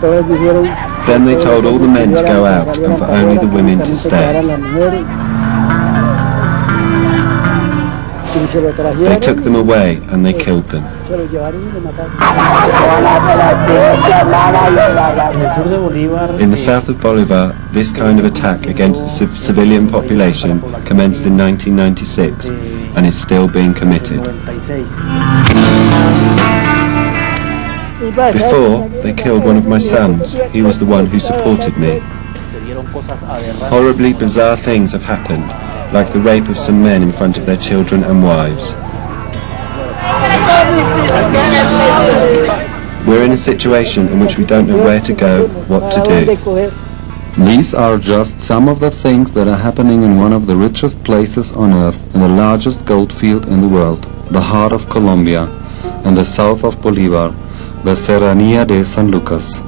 Then they told all the men to go out and for only the women to stay. They took them away and they killed them. In the south of Bolivar, this kind of attack against the civilian population commenced in 1996 and is still being committed. Before, they killed one of my sons. He was the one who supported me. Horribly bizarre things have happened, like the rape of some men in front of their children and wives. We're in a situation in which we don't know where to go, what to do. These are just some of the things that are happening in one of the richest places on earth, in the largest gold field in the world, the heart of Colombia, in the south of Bolivar, the Serranía de San Lucas.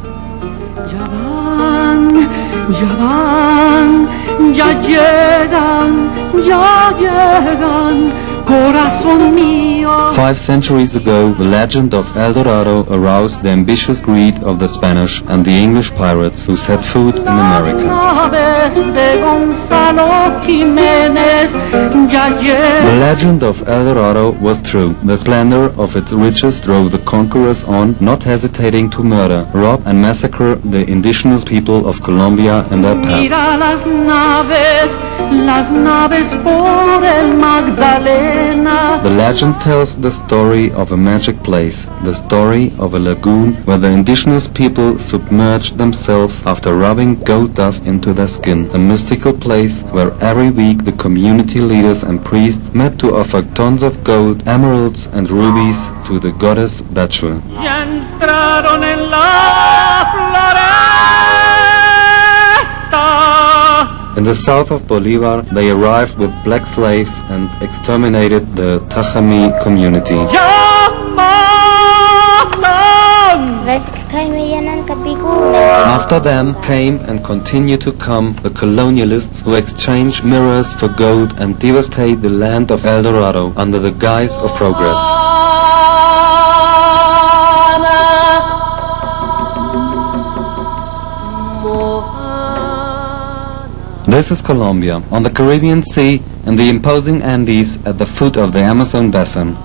Ya llegan, corazón mío. 5 centuries ago, the legend of El Dorado aroused the ambitious greed of the Spanish and the English pirates who set foot in America. The legend of El Dorado was true. The splendor of its riches drove the conquerors on, not hesitating to murder, rob and massacre the indigenous people of Colombia in their path. The legend tells the story of a magic place, the story of a lagoon where the indigenous people submerged themselves after rubbing gold dust into their skin, a mystical place where every week the community leaders and priests met to offer tons of gold, emeralds and rubies to the goddess Bachua. In the south of Bolivar, they arrived with black slaves and exterminated the Tajamí community. After them came and continue to come the colonialists who exchange mirrors for gold and devastate the land of El Dorado under the guise of progress. This is Colombia, on the Caribbean Sea, in the imposing Andes at the foot of the Amazon basin.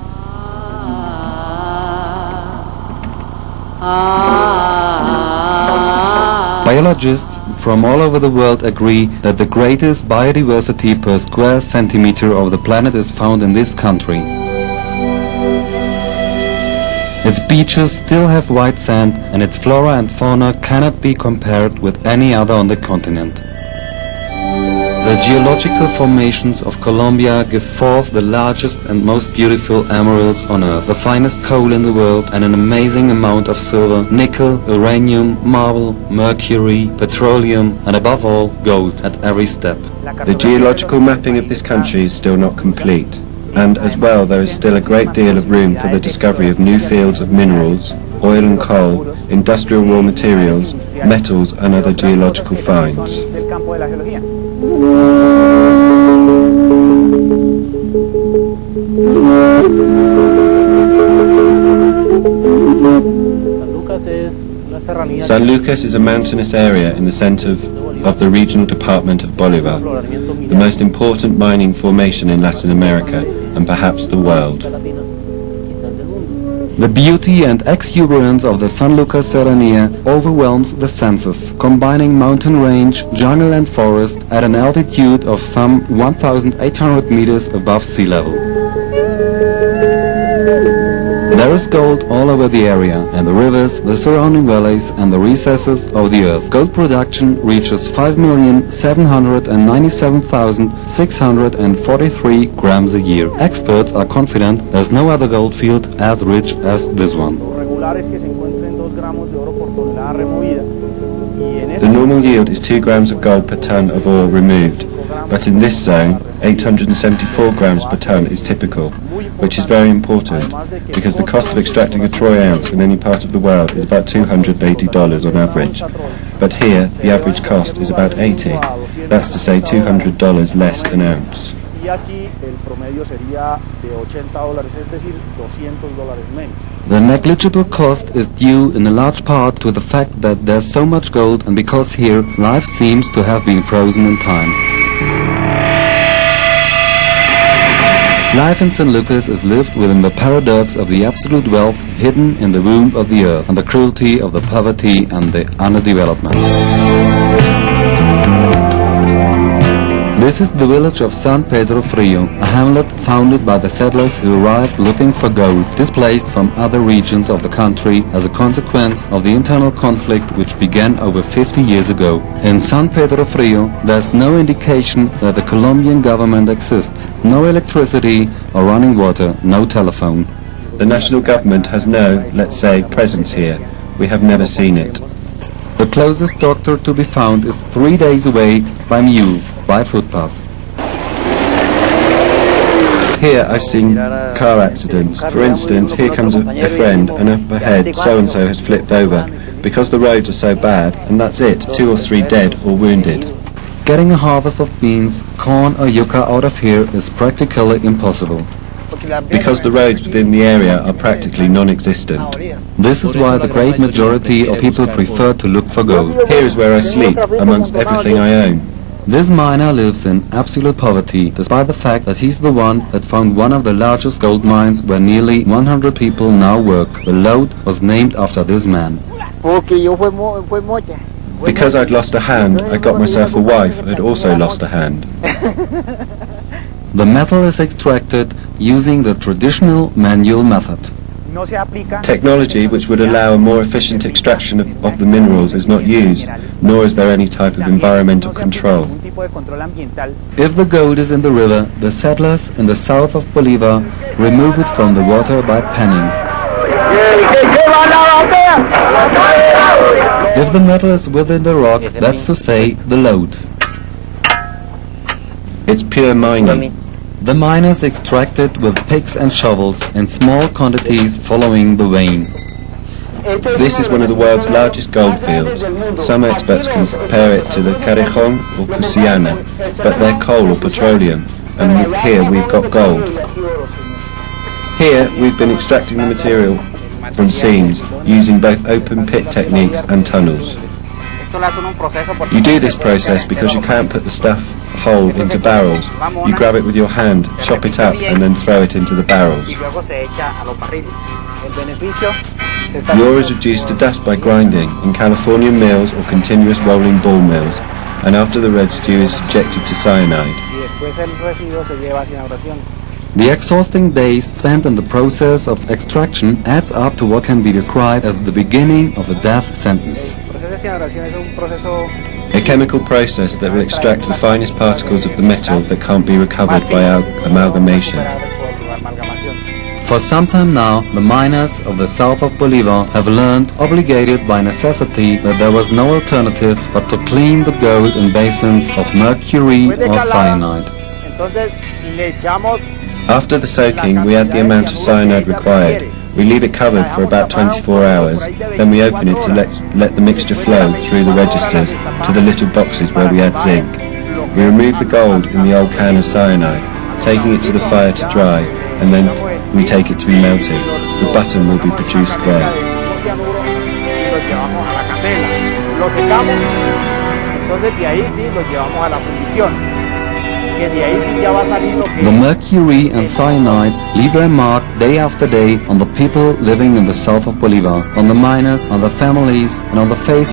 Biologists from all over the world agree that the greatest biodiversity per square centimeter of the planet is found in this country. Its beaches still have white sand, and its flora and fauna cannot be compared with any other on the continent. The geological formations of Colombia give forth the largest and most beautiful emeralds on earth, the finest coal in the world, and an amazing amount of silver, nickel, uranium, marble, mercury, petroleum, and above all, gold at every step. The geological mapping of this country is still not complete, and as well there is still a great deal of room for the discovery of new fields of minerals, oil and coal, industrial raw materials, metals and other geological finds. San Lucas is a mountainous area in the center of the regional department of Bolivar, the most important mining formation in Latin America and perhaps the world. The beauty and exuberance of the San Lucas Serranía overwhelms the senses, combining mountain range, jungle and forest at an altitude of some 1,800 meters above sea level. There is gold all over the area, and the rivers, the surrounding valleys and the recesses of the earth. Gold production reaches 5,797,643 grams a year. Experts are confident there's no other gold field as rich as this one. The normal yield is 2 grams of gold per ton of ore removed, but in this zone 874 grams per ton is typical, which is very important because the cost of extracting a troy ounce in any part of the world is about $280 on average, but here the average cost is about $80, that's to say $200 less an ounce. Y aquí el promedio sería de $80, es decir, $200 menos. The negligible cost is due in a large part to the fact that there's so much gold, and because here life seems to have been frozen in time. Life in St. Lucas is lived within the paradox of the absolute wealth hidden in the womb of the earth, and the cruelty of the poverty and the underdevelopment. This is the village of San Pedro Frio, a hamlet founded by the settlers who arrived looking for gold, displaced from other regions of the country as a consequence of the internal conflict which began over 50 years ago. In San Pedro Frio, there's no indication that the Colombian government exists, no electricity or running water, no telephone. The national government has no, let's say, presence here. We have never seen it. The closest doctor to be found is 3 days away by mule, by footpath. Here I've seen car accidents. For instance, here comes a friend, and up ahead so-and-so has flipped over, because the roads are so bad, and that's it, 2 or 3 dead or wounded. Getting a harvest of beans, corn or yucca out of here is practically impossible. Because the roads within the area are practically non-existent. This is why the great majority of people prefer to look for gold. Here is where I sleep, amongst everything I own. This miner lives in absolute poverty, despite the fact that he's the one that found one of the largest gold mines where nearly 100 people now work. The lode was named after this man. Because I'd lost a hand, I got myself a wife who had also lost a hand. The metal is extracted using the traditional manual method. Technology which would allow a more efficient extraction of the minerals is not used, nor is there any type of environmental control. If the gold is in the river, the settlers in the south of Bolivar remove it from the water by panning. If the metal is within the rock, that's to say, the lode. It's pure mining. The miners extract it with picks and shovels in small quantities following the vein. This is one of the world's largest gold fields. Some experts compare it to the Carejon or Cusiana, but they're coal or petroleum, and here we've got gold. Here we've been extracting the material from seams using both open pit techniques and tunnels. You do this process because you can't put the stuff whole into barrels. You grab it with your hand, chop it up, and then throw it into the barrels. The ore is reduced to dust by grinding in Californian mills or continuous rolling ball mills, and after the red stew is subjected to cyanide. The exhausting days spent in the process of extraction adds up to what can be described as the beginning of a death sentence. A chemical process that will extract the finest particles of the metal that can't be recovered by amalgamation. For some time now, the miners of the south of Bolivar have learned, obligated by necessity, that there was no alternative but to clean the gold in basins of mercury or cyanide. After the soaking, we add the amount of cyanide required. We leave it covered for about 24 hours, then we open it to let the mixture flow through the registers to the little boxes where we add zinc. We remove the gold in the old can of cyanide, taking it to the fire to dry, and then we take it to be melted. The button will be produced there. The mercury and cyanide leave their mark day after day on the people living in the south of Bolivar, on the miners, on the families, and on the face